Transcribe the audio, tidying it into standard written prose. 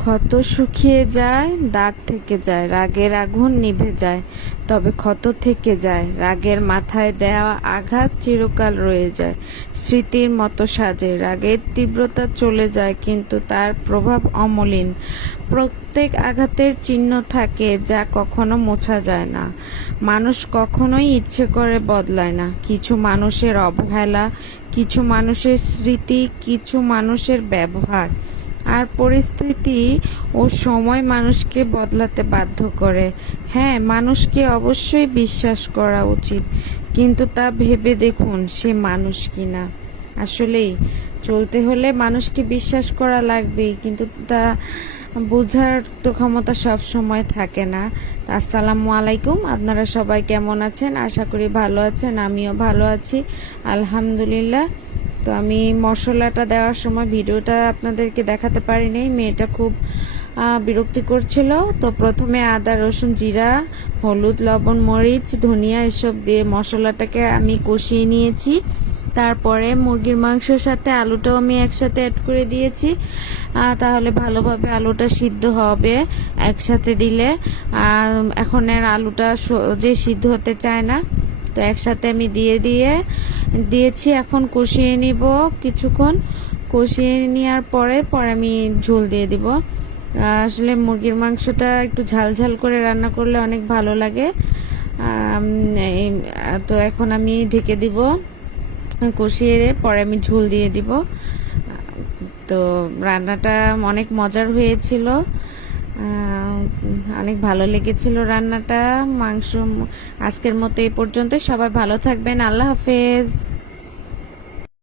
ক্ষত শুকিয়ে যায়, দাগ থেকে যায়, রাগের আগুন নিভে যায়, তবে ক্ষত থেকে যায়। রাগের মাথায় দেওয়া আঘাত চিরকাল রয়ে যায়, স্মৃতির মতো সাজে। রাগের তীব্রতা চলে যায়, কিন্তু তার প্রভাব অমলিন। প্রত্যেক আঘাতের চিহ্ন থাকে, যা কখনো মোছা যায় না। মানুষ কখনোই ইচ্ছে করে বদলায় না। কিছু মানুষের অবহেলা, কিছু মানুষের স্মৃতি, কিছু মানুষের ব্যবহার আর পরিস্থিতি ও সময় মানুষকে বদলাতে বাধ্য করে। হ্যাঁ, মানুষকে অবশ্যই বিশ্বাস করা উচিত, কিন্তু তা ভেবে দেখুন সে মানুষ কিনা। আসলেই চলতে হলে মানুষকে বিশ্বাস করা লাগবেই, কিন্তু তা বোঝার তো ক্ষমতা সব সময় থাকে না। আসসালামু আলাইকুম, আপনারা সবাই কেমন আছেন? আশা করি ভালো আছেন, আমিও ভালো আছি আলহামদুলিল্লাহ। তো আমি মশলাটা দেওয়ার সময় ভিডিওটা আপনাদেরকে দেখাতে পারিনি, মেয়েটা খুব বিরক্তি করছিল। তো প্রথমে আদা রসুন জিরা হলুদ লবণ মরিচ ধনিয়া এসব দিয়ে মশলাটাকে আমি কষিয়ে নিয়েছি। তারপরে মুরগির মাংসের সাথে আলুটাও আমি একসাথে অ্যাড করে দিয়েছি, তাহলে ভালোভাবে আলুটা সিদ্ধ হবে একসাথে দিলে। এখন এর আলুটা যে সিদ্ধ হতে চায় না, তো একসাথে আমি দিয়েছি। এখন কষিয়ে নিব কিছুক্ষণ। কষিয়ে নেওয়ার পরে আমি ঝোল দিয়ে দিব। আসলে মুরগির মাংসটা একটু ঝাল ঝাল করে রান্না করলে অনেক ভালো লাগে। তো এখন আমি ঢেকে দিব, কষিয়ে পরে আমি ঝোল দিয়ে দিব। তো রান্নাটা অনেক মজার হয়েছিল, অনেক ভালো লেগেছিল রান্নাটা। মাংস আজকের মতো এই পর্যন্ত। সবাই ভালো থাকবেন, আল্লাহ হাফেজ।